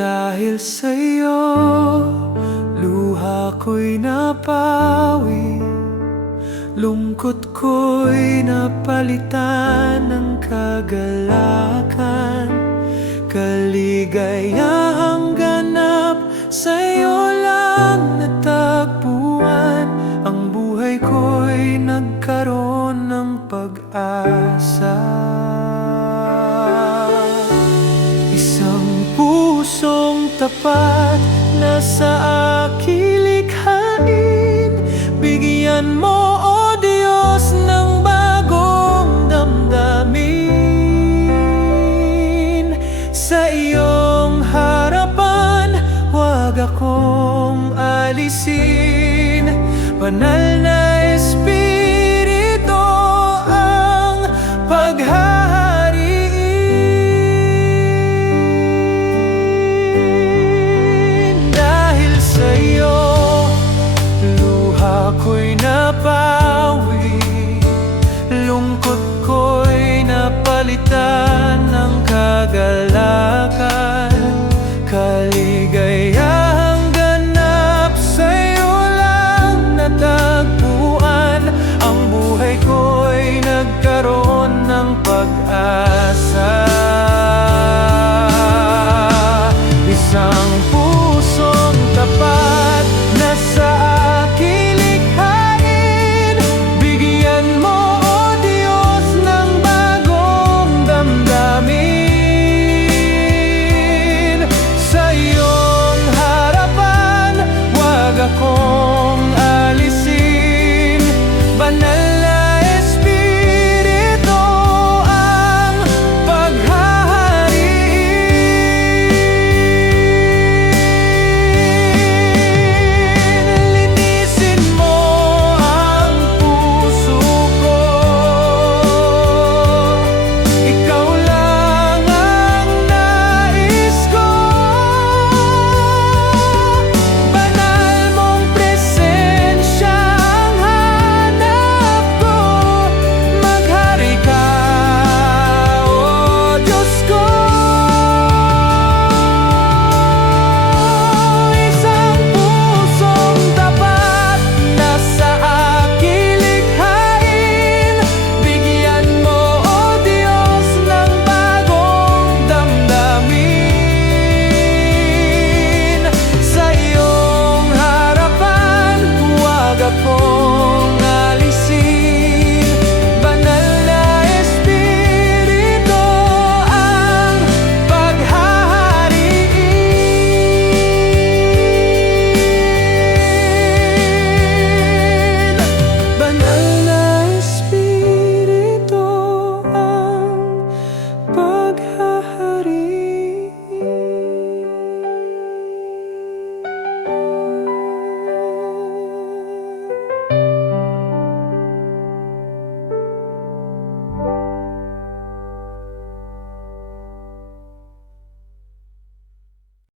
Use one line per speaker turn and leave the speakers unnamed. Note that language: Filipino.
Dahil sa'yo, luha ko'y napawi. Lungkot ko'y napalitan ng kagalakan. Kaligayahang ganap sa'yo lang natagpuan. Ang buhay ko'y nagkaroon ng pag-asa pusong tapat na sa likhain. Bigyan mo, O Diyos, ng bagong damdamin. Sa iyong harapan, huwag akong alisin. Banal na ako'y napag